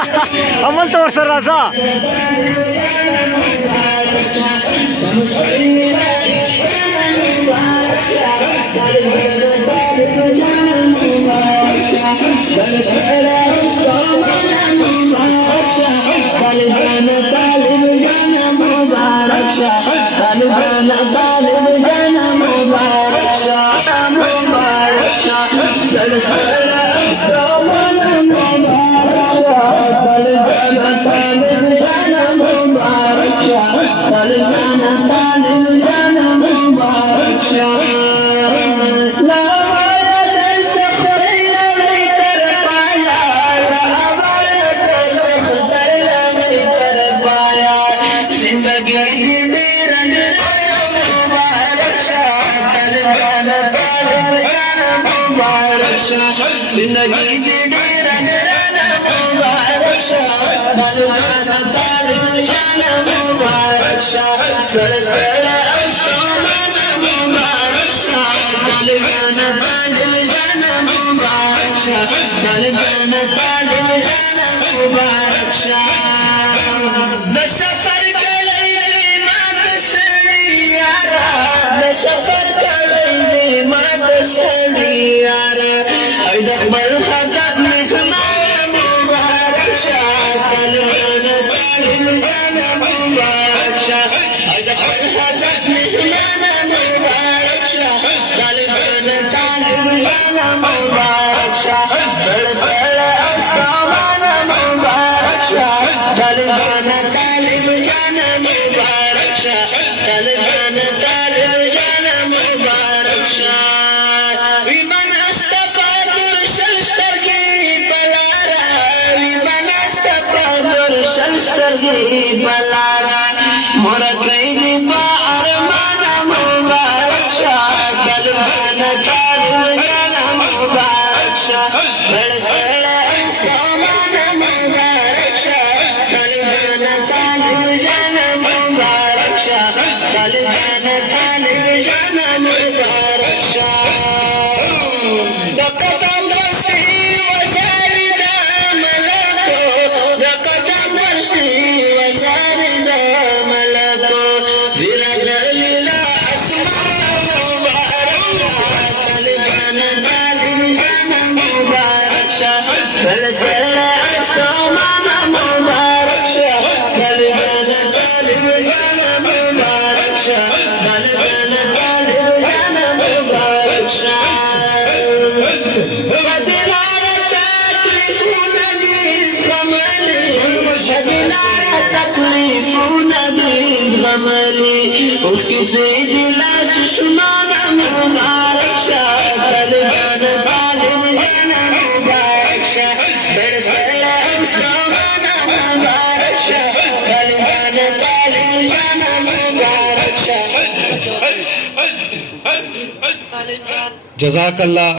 अमल तो सर राजा जिंदगी मोरा कई दी पार माना मुबारक शाह कलबन कालबन मुबारक शाह बड़सड़ा सामान मुबारक शाह कलबन कालबन मुबारक शाह कलबन कालबन मुबारक शाह दकतम फस्ती वसारी दा मलको दकतम फस्ती वसारी दा मलको विरगल लीला आसमान मुबारक शाह कलबन कालबन मुबारक शाह बड़सड़ा सामान मुबारक शाह कलबन कालबन मुबारक शाह कलबन कालबन मुबारक शाह जज़ाकल्लाह।